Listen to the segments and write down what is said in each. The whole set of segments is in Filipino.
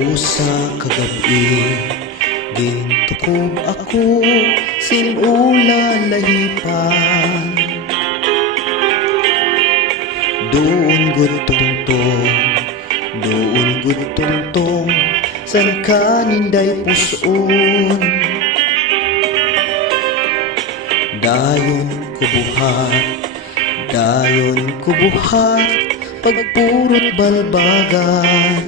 usa kagabi gintukob ako sinula lahipan. Doon gud tungtong, doon gud tungtong, san kaninday puson. Dayon kubuhat, dayon kubuhat, pagpurot balbagan.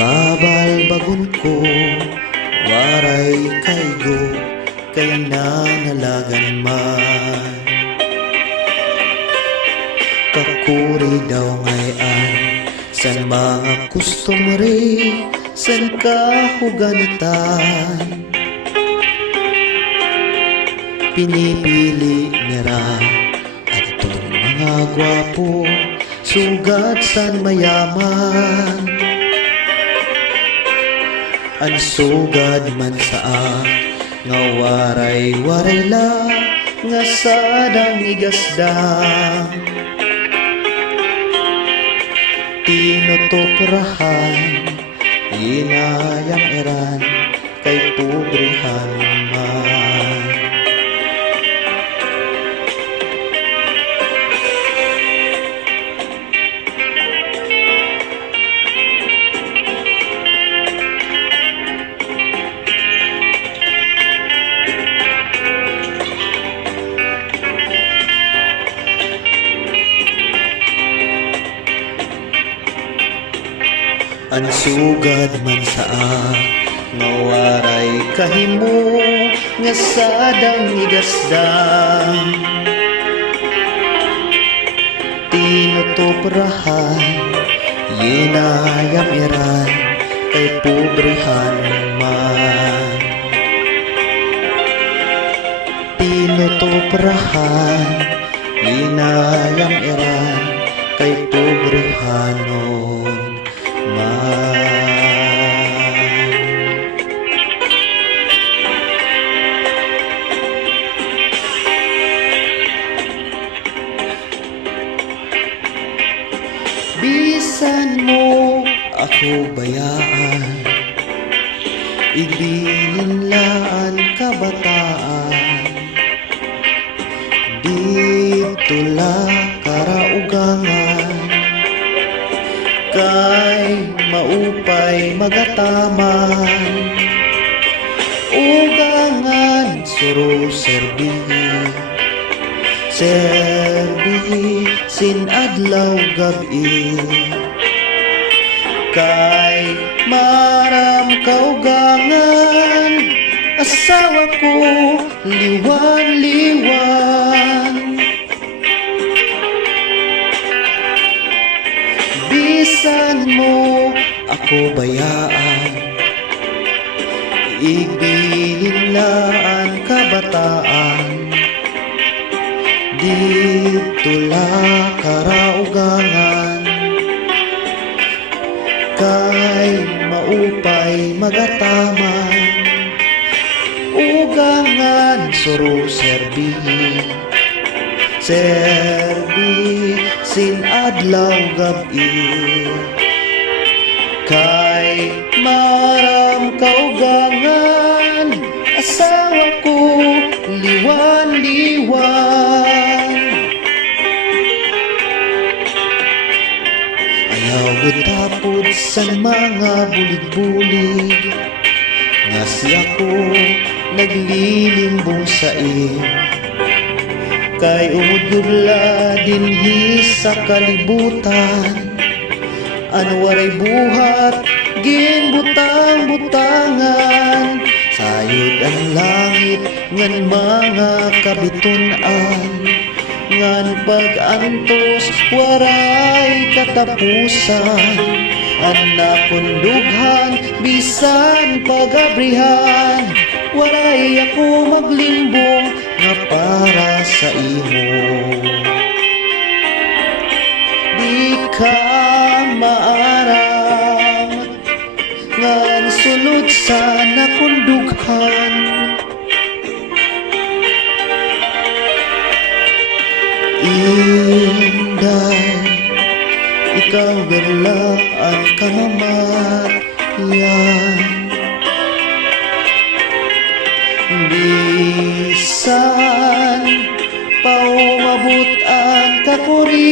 Babalbagon ko, waray kaygo, kay nanalagan man. Kakuri daw ngayon, san mga kustumri, san kahuganitan. Pinipili nira atong mga gwapo, sugad san mayaman. Ang sugad man saa, nga waray-waray la, nga sadang igasdang. Tinutuprahan, inayang eran, kay pobrihan man. Ang sugad man saa, nga waray kahimo, nga sadang igasdang. Tinutuprahan, yinayang iran, kay pobrihan man. Tinutuprahan, yinayang iran, kay pobrihanon man. Bisan mo ako bayaan, ibininlaan kabataan. Dito la karaugangan, kay maupay magataman. Ugangan suro serbihi, serbihi sin adlaw gabi. Kay maram kaugangan, asawa ko liwan-liwan. Bisan mo ako bayaan, ibininlaan kabataan. Dito la karaugangan, kay maupay magataman. Ugangan suro serbihi, serbi sin adlaw gabi. Kay maram kaugangan, asawa ko liwan-liwan. Ayaw gutapod sa mga bulig-bulig, nga siya ko naglilimbong sa iyo. Kay umudgudla dinhi sa kalibutan, anwaray buhat ginbutang-butangan. Sayod ang langit ngan mga kabitunan, ngan pag-antos waray katapusan. Anak kundughan bisan pagabrihan, waray ako maglimbong nga para sa imo. Di ka maaram ngan sulod sa nakundughan. Inday ikaw berlaan kamamatian. Bisan paumabot ang kakurian,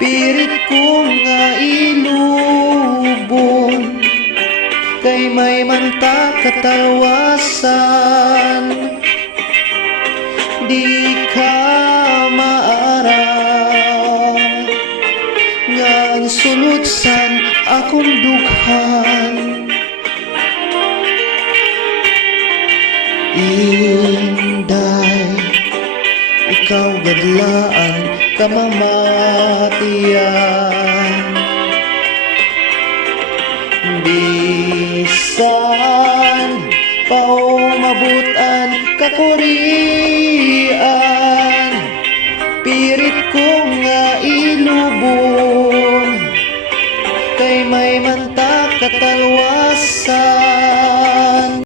pirit ko nga ilubon, kay may manta katalwasan. Di ka maaraw nga sulutsan akong dughan. Inday, ikaw gadlaan kamamatian. Bisan paumabutan kakurian, pirit ko nga ilubon, kay may manta katalwasan.